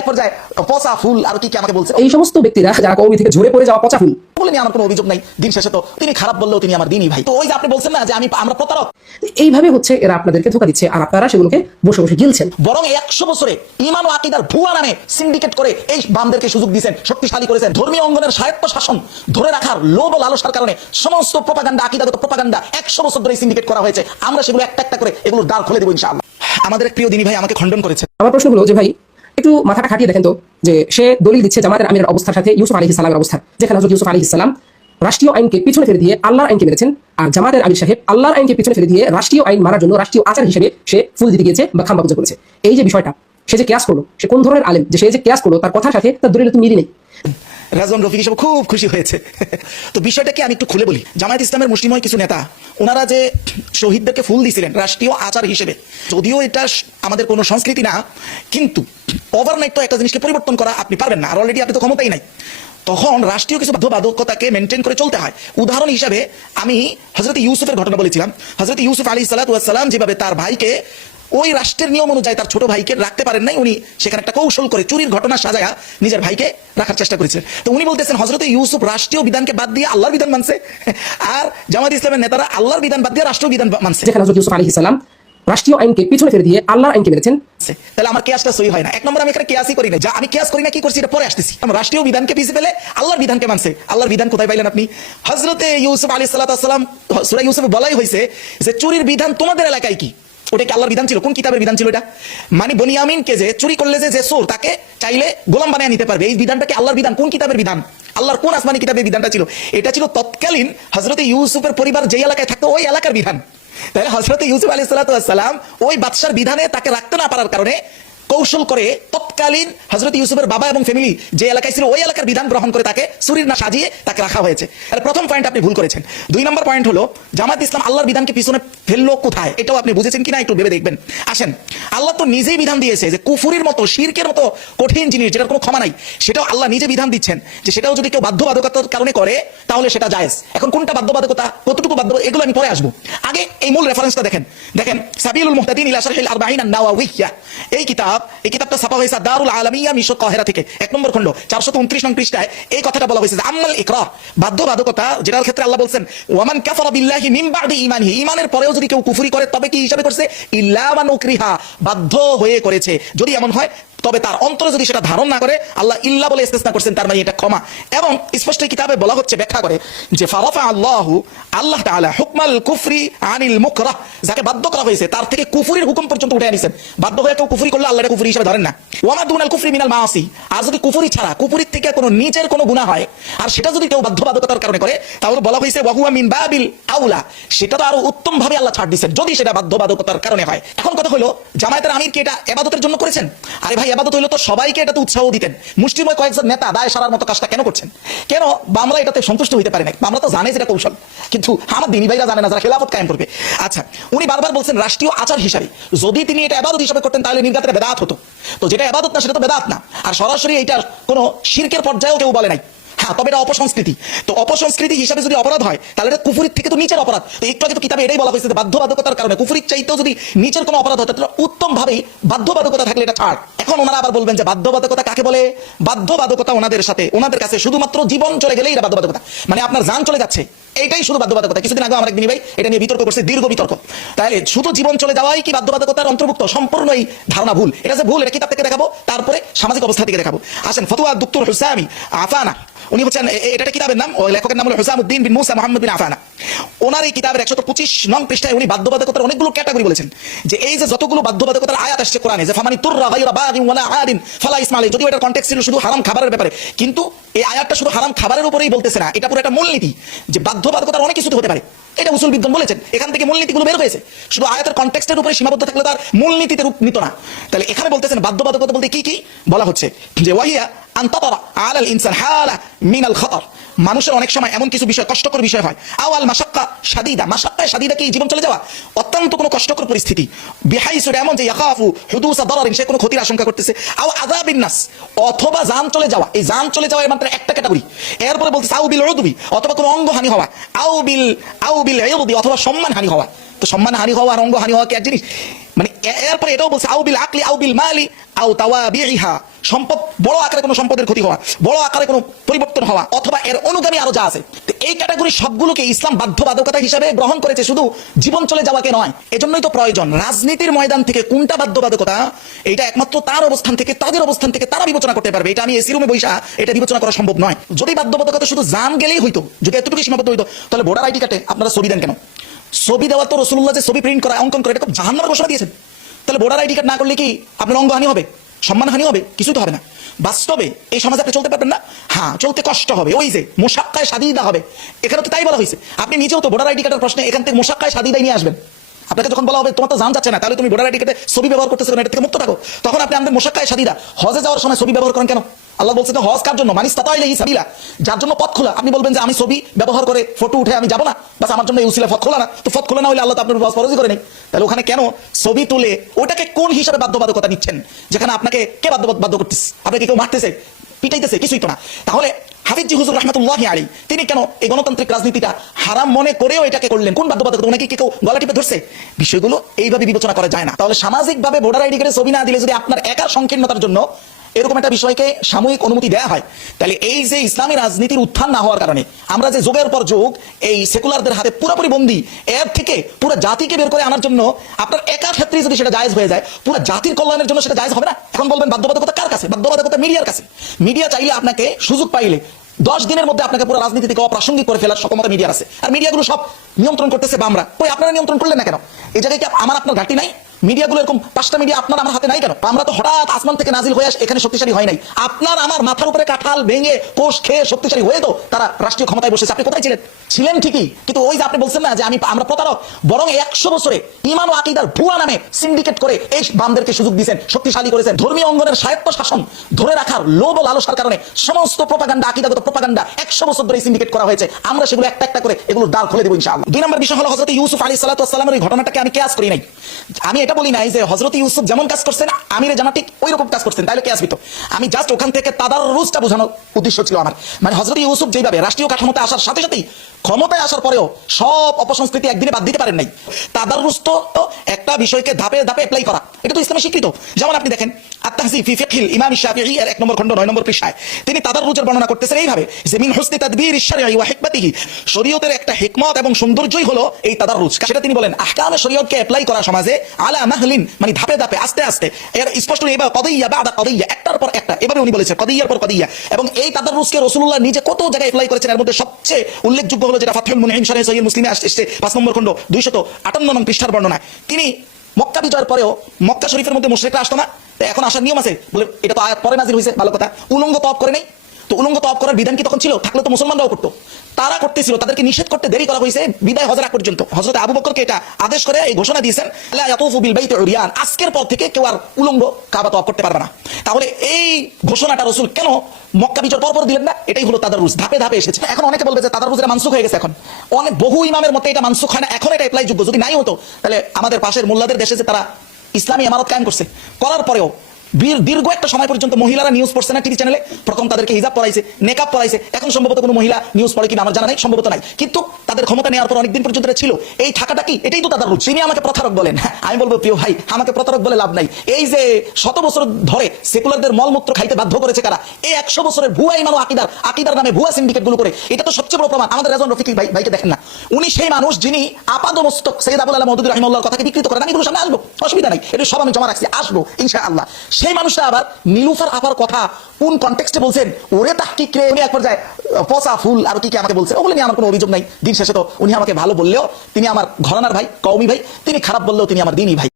এক পর্যায়ে পচা ফুল আর কি আমাকে বলছে এই সমস্ত ব্যক্তিরা যারা কওমি থেকে ঝরে পড়ে যাওয়া পচা ফুল বলে নিয়ে আমার কোনো অভিযোগ নাই, দিন শেষে তো তিনি খারাপ বললেও তিনি আমার দিনই ভাই। তো ওই যে আপনি বলছেন না যে আমরা প্রতারক, এইভাবে হচ্ছে এরা আপনাদেরকে ধোঁকা দিচ্ছে আর আপনারা সেগুলোকে বসে বসে গিলছেন। বরং 100 বছরে ঈমান ও আকীদার ভুয়া নামে সিন্ডিকেট করে এই বামদেরকে সুযোগ দিয়েছেন, শক্তিশালী করেছেন। ধর্মীয় অঙ্গনের স্বায়ত্ত শাসন ধরে রাখার লোভ ও লালসার কারণে সমস্ত প্রপাগান্ডা, আকীদাগত প্রপাগান্ডা 100 বছর ধরে সিন্ডিকেট করা হয়েছে। আমরা সেগুলো একটা একটা করে এগুলোর দ্বার খুলে দেব ইনশাআল্লাহ। আমাদের এক প্রিয় দিনী ভাই আমাকে খণ্ডন করেছে। আমার প্রশ্ন হলো যে ভাই একটু মাথাটা খাটিয়ে দেখেন তো, যে সে দলিল দিচ্ছে জামাতের আমিরের অবস্থার সাথে ইউসুফ আলাইহিস সালামের অবস্থা, যেখানে হযরত ইউসুফ আলাইহিস সালাম রাষ্ট্রীয় আইনকে পিছনে ফেলে দিয়ে আল্লাহর আইনকে মেরেছেন, আর জামাতের আমির সাহেব আল্লাহর আইনকে পিছনে ফেলে দিয়ে রাষ্ট্রীয় আইন মারার জন্য রাষ্ট্রীয় আচার হিসেবে সে ফুল দিতে গিয়েছে বা খাম্বা পূজা করেছে। এই যে বিষয়টা, সে যে কিয়াস করলো, সে কোন ধরনের আলেম যে সে যে কিয়াস করলো তার কথার সাথে তার দলিল তো মিলই নেই। রাজন রফিক হিসেবে খুব খুশি হয়েছে। তো বিষয়টাকে আমি একটু খুলে বলি। জামায়াত ইসলামের মুসলিময় কিছু নেতা ওনারা যে শহীদদেরকে ফুল দিয়েছিলেন রাষ্ট্রীয় আচার হিসেবে, যদিও এটা আমাদের কোনো সংস্কৃতি না, কিন্তু ওভারনাইট তো একটা জিনিসকে পরিবর্তন করা আপনি পারবেন না, আর অলরেডি আপনি তো ক্ষমতাই নাই। তখন রাষ্ট্রীয় কিছু বাধ্যবাধকতাকে মেনটেন করে চলতে হয়। উদাহরণ হিসাবে আমি হযরত ইউসুফের ঘটনা বলেছিলাম। হযরত ইউসুফ আলাইহিস সালাতু ওয়াস সালাম যেভাবে তার ভাইকে ওই রাষ্ট্রের নিয়ম অনুযায়ী তার ছোট ভাইকে রাখতে পারেন নাই, উনি সেখানে একটা কৌশল করে চুরির ঘটনা সাজায়া নিজের ভাইকে রাখার চেষ্টা করেছিলেন। তো উনি বলতেছেন হযরত ইউসুফ রাষ্ট্রীয় বিধানকে বাদ দিয়ে আল্লাহর বিধান মানছে, আর জামায়াত ইসলামের নেতারা আল্লাহর বিধান বাদ দিয়ে রাষ্ট্রীয় বিধান মানছে। যেখানে হযরত ইউসুফ আলাইহিস সালাম রাষ্ট্রীয় আইনকে পিছনে ফেলে দিয়ে আল্লাহর আইনকে মেরেছেন। তাহলে আমার কেয়াসটা সহি হয় না। এক নম্বর আমি এখানে কেয়াসই করি না, যা আমি কেয়াস করি না কি করছি এটা পরে আসতেছি। আমরা রাষ্ট্রীয় বিধানকে পিছিয়ে ফেলে আল্লাহর বিধানকে মানছে। আল্লাহর বিধান কোথায় পাইলেন আপনি? হযরতে ইউসুফ আলাইহিস সালাম সূরা ইউসুফে বলাই হয়েছে যে চুরির বিধান তোমাদের এলাকায় কি? ওটা কি আল্লাহর বিধান ছিল? কোন কিতাবের বিধান ছিল এটা? মানে বনিয়ামিনকে যে চুরি করলে যে চোর তাকে চাইলে গোলাম বানিয়ে নিতে পারবে, এই বিধানটাকে আল্লাহর বিধান? কোন কিতাবের বিধান? আল্লাহর কোন আসমানি কিতাবের বিধানটা ছিল? এটা ছিল তৎকালীন হযরতে ইউসুফের পরিবার যেই এলাকায় থাকতো ওই এলাকার বিধান। তাহলে হযরত ইউসুফ আলাইহিস সালাম ওই বাদশার বিধানে তাকে রাখতে না পারার কারণে কৌশল করে তৎকালীন হযরত ইউসুফের বাবা এবং ফ্যামিলি যে এলাকায় ছিল ওই এলাকার বিধান গ্রহণ করে তাকে চুরির না সাজিয়ে তাকে রাখা হয়েছে। তাহলে প্রথম পয়েন্ট আপনি ভুল করেছেন। 2 নম্বর পয়েন্ট হলো জামায়াত ইসলাম আল্লাহর বিধানকে পিছনে ফেললো কোথায়, এটাও আপনি বুঝেছেন কিনা একটু ভেবে দেখবেন। আসেন, আল্লাহ তো নিজেই বিধান দিয়েছে যে কুফরির মতো, শিরকের মতো কঠিন জিনিস যেটার কোনো ক্ষমা নাই, সেটাও আল্লাহ নিজে বিধান দিচ্ছেন যে সেটাও যদি কেউ বাধ্যবাধকতার কারণে করে তাহলে সেটা জায়েজ। এখন কোনটা বাধ্যবাধকতা, কতটুকু বাধ্যবাধকতা, এগুলো আমি পরে আসবো। আগে এই মূল রেফারেন্সটা দেখেন। সাবিলুল মুহতাদিন ইলা শারহিল 40 আন-নাওয়াওয়িয়্যা, এই কিতাবটা ছাপা হয়েছে দারুল আলামিয়া মিশর কাহিরা থেকে, 1 নম্বর খণ্ড 429 নং পৃষ্ঠায় এই কথাটা বলা হয়েছে যে আম্মাল ইকরাহ, বাধ্যবাধকতা, যেটার ক্ষেত্রে আল্লাহ বলছেন ওয়ামান কাফারা বিল্লাহি মিন বাদি ঈমানিহি, ঈমানের পরেও যদি কেউ কুফরি করে তবে কি হিসাবে করছে? ইল্লা মান উকরিহা, বাধ্য হয়ে করেছে। যদি এমন হয় তবে তার অন্তরে যদি সেটা ধারণ না করে, আল্লাহ ইল্লা বলে ইস্তেসনা করছেন, তার মানে এটা ক্ষমা। এবং স্পষ্ট কিতাবে বলা হচ্ছে, ব্যাখ্যা করে যে ফারাফা আল্লাহ তাআলা হুকমাল কুফরি আনিল মুকরাহ, যাকে বাধ্য করা হয়েছে তার থেকে কুফরির হুকুম পর্যন্ত উঠে আনিছেন। বাধ্য হয়ে কেউ কুফরি করলে আল্লাহ এটা কুফরি হিসেবে ধরেন না। ওয়ামা দুনাল কুফরি মিনাল মাআসি, আর যদি কুফরি ছাড়া, কুফরির থেকে কোনো নিচের কোনো গুনাহ হয় আর সেটা যদি কেউ বাধ্যবাধকতার কারণে করে, তাহলে বলা হয়েছে ওয়াহুয়া মিন বাবিল আউলা, সেটা তো আরো উত্তম ভাবে আল্লাহ ছাড় দিয়েছেন যদি সেটা বাধ্যবাধকতার কারণে হয়। এখন কথা হলো জামায়াতের আমির কি এটা ইবাদতের জন্য করেছেন? আরে ভাই, ইবাদত হইলো তো সবাইকে এটাতে উৎসাহ দিতেন। মুষ্টিময় কয়েকজন নেতা দায় সারার মতো কাজটা কেন করছেন? কেন আমরা এটাতে সন্তুষ্ট হইতে পারি না? আমরা তো জানি যেটা কৌশল, কিন্তু আমার দিনী ভাইরা জানে না, যারা খেলাফত কায়েম করবে। আচ্ছা, উনি বারবার বলছেন রাষ্ট্রীয় আচার হিসাবে, যদি তিনি এটা ইবাদত হিসাবে করতেন তাহলে নির্ঘাতে বেদাত হতো। তো যেটা ইবাদত না সেটা তো বেদাত না, আর সরাসরি এটা কোনো শিরকের পর্যায়েও কেউ বলে নাই। হ্যাঁ, তবে এটা অপসংস্কৃতি। তো অপসংস্কৃতি হিসাবে যদি অপরাধ হয় তাহলে এটা কুফরির থেকে তো নিচের অপরাধ। তো একটু আগে তো কিতাবে এটাই বলা হয়েছে যে বাধ্যবাধকতার কারণে কুফরির চাইতেও যদি নিচের কোনো অপরাধ হয় তাহলে উত্তম ভাবেই বাধ্যবাধকতা থাকলে এটা ছাড়। এখন ওনারা আবার বলবেন যে বাধ্যবাধকতা কাকে বলে? বাধ্যবাধকতা ওনাদের সাথে, ওনাদের কাছে শুধুমাত্র জীবন চলে গেলেই এটা বাধ্যবাধকতা, মানে আপনার জান চলে যাচ্ছে, এইটাই শুধু বাধ্যবাধকতা। কিছুদিন আগে আমার এক দিনী ভাই এটা নিয়ে বিতর্ক করছে, দীর্ঘ বিতর্ক। তাহলে শুধু জীবন চলে যাওয়াই কি বাধ্যবাধকতার অন্তর্ভুক্ত? সম্পূর্ণ এই ধারণা ভুল। এটা যে ভুল, এটা কিতাব থেকে দেখাবো, তারপরে সামাজিক অবস্থা থেকে দেখাবো। আসেন, ফতুয়া দুক্তুর হুসামি আফানা, উনি হচ্ছেন, এটা কিতাবের নাম, ওই লেখকের নাম হলো হুসামউদ্দিন বিন মুসা মুহাম্মদ বিন আফানা। ওনার এই কিতাবের 125 নং পৃষ্ঠায় উনি বাধ্যবাধকতার অনেকগুলো ক্যাটাগরি বলেছেন, যে এই যে যতগুলো বাধ্যবাধকতার আয়াত আসছে কোরআনে, যে ফামানি তুররা গায়রা বাগিন ওয়ালা আদিন ফালা ইসমা আলাইহি, যদিও এটার কনটেক্সট ছিল শুধু হারাম খাবারের ব্যাপারে, কিন্তু এই আয়াতটা শুধু হারাম খাবারের উপরেই বলতেছে না, এটা পুরো একটা মূলনীতি যে বাধ্যবাধকতার অনেক কিছু হতে পারে। এটা উসুল বিজ্ঞান বলেছেন, এখান থেকে মূলনীতিগুলো বের হয়েছে। শুধু আয়াতের কনটেক্সটের উপরে সীমাবদ্ধ থাকলে তার মূলনীতিতে রূপ নিত না। তাহলে এখানে বলতেছেন বাধ্যবাধকতা বলতে কি কি বলা হচ্ছে, যে ওয়াহিয়া আনতাতারা আলাল ইনসান হালা মিনাল খাতার, মানুষের অনেক সময় এমন কিছু বিষয়, কষ্টকর বিষয় হয়। আওয়াল মাশাক্কা শাদীদা, মাশাক্কা শাদীদা কি জীবন চলে যাওয়া, অত্যন্ত কোনো কষ্টকর পরিস্থিতি। বিহাইসু, এমন যে ইয়াখাফু হুদুসা দারারিন, সে কোনো ক্ষতির আশঙ্কা করতেছে। আও আযাবিন নাস, অথবা জান চলে যাওয়া, এই জান চলে যাওয়া এর মাত্র একটা ক্যাটাগরি। এরপরে বলতেছে আও বিল উদবি, অথবা কোনো অঙ্গ হানি হওয়া। আও বিল ইরদি, অথবা সম্মান হানি হওয়া। তো সম্মান হানি হওয়া আর অঙ্গ হানি হওয়া কি এক জিনিস? মানে এরপরে এটাও বলছে আউ বিল আকলি আউ বিল মালি আউ তাওয়াবিহা, সম্পদ বড় আকারে কোনো সম্পদের ক্ষতি হওয়া, বড় আকারে কোনো পরিবর্তন হওয়া, অথবা এর অনুগামী আরো যা আছে। তো এই ক্যাটাগরি সবগুলোকে ইসলাম বাধ্যবাধকতা হিসাবে গ্রহণ করেছে, শুধু জীবন চলে যাওয়াকে নয়। এজন্যই তো প্রয়োজন রাজনীতির ময়দান থেকে কোনটা বাধ্যবাধকতা, এটা একমাত্র তার অবস্থান থেকে, তাদের অবস্থান থেকে তারা বিবেচনা করতে পারবে। এটা আমি এসি রুমে বৈশা এটা বিবেচনা করা সম্ভব নয়। যদি বাধ্যবাধকতা শুধু জান গেলেই হইতো, যদি এতটুকু সীমাবদ্ধ হইতো, তাহলে ভোটার আইডি কার্ডে আপনারা ছবি দেন কেন? ছবি দেওয়া তো রাসূলুল্লাহ যে ছবি প্রিন্ট করা, অঙ্কন করে, এটা তো জাহান্নামের ঘোষণা দিয়েছেন। তাহলে ভোটার আইডি কার্ড না করলে কি আপনার অঙ্গহানি হবে, সম্মানহানি হবে? কিছুই তো হবে না। বাস্তবে এই সমাজে আপনি চলতে পারবেন না, হ্যাঁ চলতে কষ্ট হবে, ওই যে মোশাক্কায়ে শাদীদা হবে। এখানে তো তাই বলা হয়েছে। আপনি নিজেও তো ভোটার আইডি কার্ডের প্রশ্নে এখান থেকে মোশাক্কায়ে শাদীদাই নিয়ে আসবেন। আপনাকে যখন বলা হবে তোমার তো জান যাচ্ছে না, তাহলে তুমি ভোটার আইডি কার্ডে ছবি ব্যবহার করতেছো না, এটা থেকে মুক্ত থাকো, তখন আপনি আমাদের মোশাক্কায়ে শাদীদা, হজে যাওয়ার সময় ছবি ব্যবহার করেন কেন? আল্লাহ বলছে তো হজ কার জন্য, মানিস তাতা ইলাইহি সাবিলা, যার জন্য পথ খোলা। আপনি বলবেন যে আমি ছবি ব্যবহার করে ফটো উঠে আমি যাবো না, বাস আমার জন্য এই উসিলা পথ খোলা না, তো পথ খোলা না হলে আল্লাহ তো আপনার ফরজই করে নেই। তাহলে ওখানে কেন ছবি তুলে ওটাকে কোন হিসাবে বাধ্যবাধকতা নিচ্ছেন, যেখানে আপনাকে কে বাধ্য করতেছে? আপনাকে কেউ মারতেছে, পিটাইতেছে? কিছুই তো না। তাহলে হাফিজ জি হুজুর রাহমাতুল্লাহি আলাইহি তিনি কেন এই গণতান্ত্রিক রাজনীতিটা হারাম মনে করেও এটাকে করলেন? কোন বাধ্যবাধকতা? ওনাকে কি কেউ গলা টিপে ধরছে? বিষয়গুলো এইভাবে বিবেচনা করা যায় না। তাহলে সামাজিকভাবে ভোটার আইডি কার্ডে ছবি না দিলে যদি আপনার একার সংকীর্ণতার জন্য এরকম একটা বিষয়কে সাময়িক অনুমতি দেওয়া হয়, তাহলে এই যে ইসলামী রাজনীতির উত্থান না হওয়ার কারণে আমরা যে যুগের পর যুগ এই সেকুলারদের হাতে পুরোপুরি বন্দী, এর থেকে পুরো জাতিকে বের করে আনার জন্য আপনার একার ক্ষেত্রে যদি সেটা জায়েজ হয়ে যায়, পুরো জাতির কল্যাণের জন্য সেটা জায়েজ হবে না। এখন বলবেন বাধ্যবাধকতা কার কাছে? বাধ্যবাধকতা মিডিয়ার কাছে। মিডিয়া চাইলে আপনাকে সুযোগ পাইলে 10 দিনের মধ্যে আপনাকে পুরো রাজনীতি থেকে অপ্রাসঙ্গিক করে ফেলার সক্ষমতা মিডিয়ার আছে। আর মিডিয়াগুলো সব নিয়ন্ত্রণ করতেছে বামরা। কই আপনারা নিয়ন্ত্রণ করলেন না কেন? এই জায়গায় কি আমার আপনার ঘাটতি নাই? মিডিয়াগুলো এরকম 5টা মিডিয়া আপনার আমার হাতে নাই কেন? আমরা তো হঠাৎ আসমান থেকে নাজিল হয়ে এখানে শক্তিশালী হয় নাই। আপনার আমার মাথার উপরে কাঁঠাল ভেঙে কোষ খেয়ে শক্তিশালী হয়ে তো তারা রাষ্ট্রীয় ক্ষমতায় বসেছে। আপনি কোথায় ছিলেন? ছিলেন ঠিকই, কিন্তু ওই যে আপনি বলছেন না যে আমরা প্রতারক, বরং 100 বছরে ঈমান ও আকীদার ভুয়া নামে সিন্ডিকেট করে এই বামদেরকে সুযোগ দিয়েছেন, শক্তিশালী করেছেন। ধর্মীয় অঙ্গনের স্বায়ত্ত শাসন ধরে রাখার লোভ ও লালসার কারণে সমস্ত প্রপাগান্ডা, আকীদাগত প্রপাগান্ডা 100 বছর ধরে সিন্ডিকেট করা হয়েছে। আমরা সেগুলো একটা একটা করে এগুলো দ্বার খুলে দেব ইনশাআল্লাহ। 2 নম্বর বিষয় হলো হযরত ইউসুফ আলাইহিস সালাতু ওয়াস সালামের এই ঘটনাটাকে আমি কিয়াস করি নাই। আমি এটা বলি নাই যে হযরত ইউসুফ যেমন কাজ করছেন আমিরে জামা ঠিক ওই রকম কাজ করছেন, তাইলে কিয়াস হইতো। আমি জাস্ট ওখান থেকে তাদাররুজটা বোঝানোর উদ্দেশ্য ছিল আমার। মানে হযরত ইউসুফ যেভাবে রাষ্ট্রীয় কাঠামোতে আসার সাথে সাথেই ক্ষমতায় আসার পরেও সব অপসংস্কৃতি একদিনে বাদ দিতে পারেন নাই। তাদাররুজ তো একটা বিষয়কে ধাপে ধাপে অ্যাপ্লাই করা, এটা তো ইসলামে স্বীকৃত। যেমন আপনি দেখেন আত-তাহযীব ফি ফিকহিল ইমাম শাফিঈ এর 1 নম্বর খণ্ড 9 নম্বর পৃষ্ঠায় তিনি তাদাররুজের বর্ণনা করতেছেন এইভাবে যে মিন হুসনি তাদবীরিশ শারঈ ওয়া হিকমাতিহি, শরীয়তের একটা হিকমত এবং সৌন্দর্যই হলো এই তাদাররুজ। সেটা তিনি বলেন আহকামে শরীয়তকে অ্যাপ্লাই করা সমাজে আলা মাহলিন, মানে ধাপে ধাপে আস্তে আস্তে, এর স্পষ্ট এবার কদিয়া বাদা কদিয়া, একটার পর একটা, এভাবে উনি বলেছেন কদিয়ার পর কদিয়া। এবং এই তাদাররুজকে রাসূলুল্লাহ নিজে কত জায়গায় অ্যাপ্লাই করেছেন। এর মধ্যে সবচেয়ে উল্লেখযোগ্য হলো যেটা ফাতহুল মুনঈম শরহ সহিহ মুসলিমে আসছে 5 নম্বর খণ্ড 258 নং পৃষ্ঠার বর্ণনা। তিনি মক্কা বিজয়ের পরেও মক্কা শরীফের মধ্যে মুশরিকরা আসতো না, এখন আসার নিয়ম আছে বলে, এটা তো আয়াত পরে নাজিল হয়েছে, ভালো কথা। উলঙ্গ তওয়াফ করে নেই তো, উলঙ্গ তওয়াফ করার বিধান কি তখন ছিল? থাকলে তো মুসলমানরাও করতো, তারা করতেছিল, তাদেরকে নিষেধ করতে দেরি করা হয়েছে বিদায় হজের আগ পর্যন্ত। হযরত আবু বকরকে এটা আদেশ করে এই ঘোষণা দিয়েছেন লা ইয়াতুফু বিল বাইতি উরিয়ান, আজকের পর থেকে কেউ আর উলঙ্গ কাবা তওয়াফ করতে পারবে না। তাহলে এই ঘোষণাটা রাসূল কেন মক্কা বিজয়ের পর দিলেন না? এটাই হলো তাদাররুজ, ধাপে ধাপে এসেছে। এখন অনেকে বলবে যে তাদাররুজের মানসুখ হয়ে গেছে। এখন অনেক বহু ইমামের মতে এটা মানসুখ হয় না, এখন এটা অ্যাপ্লাই যোগ্য। যদি নাই হতো তাহলে আমাদের পাশের মোল্লাদের দেশে যে তারা ইসলামী ইমারত কায়েম করছে, করার পরেও দীর্ঘ একটা সময় পর্যন্ত মহিলারা নিউজ পড়ছে না টিভি চ্যানেলে। প্রথম তাদেরকে হিজাব পড়াইছে, নেকাব পড়াইছে, এখন সম্ভবত কোনো মহিলা নিউজ পড়ে কিনা আমার জানা নাই, সম্ভবত নাই। কিন্তু তাদের ক্ষমতা নেওয়ার পর অনেকদিন পর্যন্ত ছিল। এই থাকাটা কি? এটাই তো তাদাররুজ। তিনি আমাকে প্রতারক বলেন, আমি বলবো প্রিয় ভাই, আমাকে প্রতারক বলে লাভ নাই। এই যে 100 বছর ধরে সেকুলারদের মলমূত্র খাইতে বাধ্য করেছে কারা? এই 100 বছরের ভুয়া ইমান ও আকীদার নামে ভুয়া সিন্ডিকেট গুলো করে। এটা তো সবচেয়ে বড় প্রমাণ। আমাদের রেজন রফিক ভাইকে দেখেন না, উনি সেই মানুষ যিনি আপাদমস্তক সৈয়দ আবুল আলা মওদুদী রাহিমাহুল্লাহর কথাকে বিকৃত করেন। আমি এগুলো সামনে আসবো, অসুবিধা নাই, এটা সব আমি জমা রাখছি, আসবো ইনশাআল্লাহ। সেই মানুষটা আবার নীলুফার আপার কথা কোন কনটেক্সটে বলছেন, ওরে তাহকিক রে, উনি এক পর্যায়ে পচা ফুল আর কি আমাকে বলছে, ওগুলো নিয়ে আমার কোনো অভিযোগ নাই। দিন শেষে তো উনি আমাকে ভালো বললেও তিনি আমার ঘরানার ভাই, কওমি ভাই, তিনি খারাপ বললেও তিনি আমার দিনই ভাই।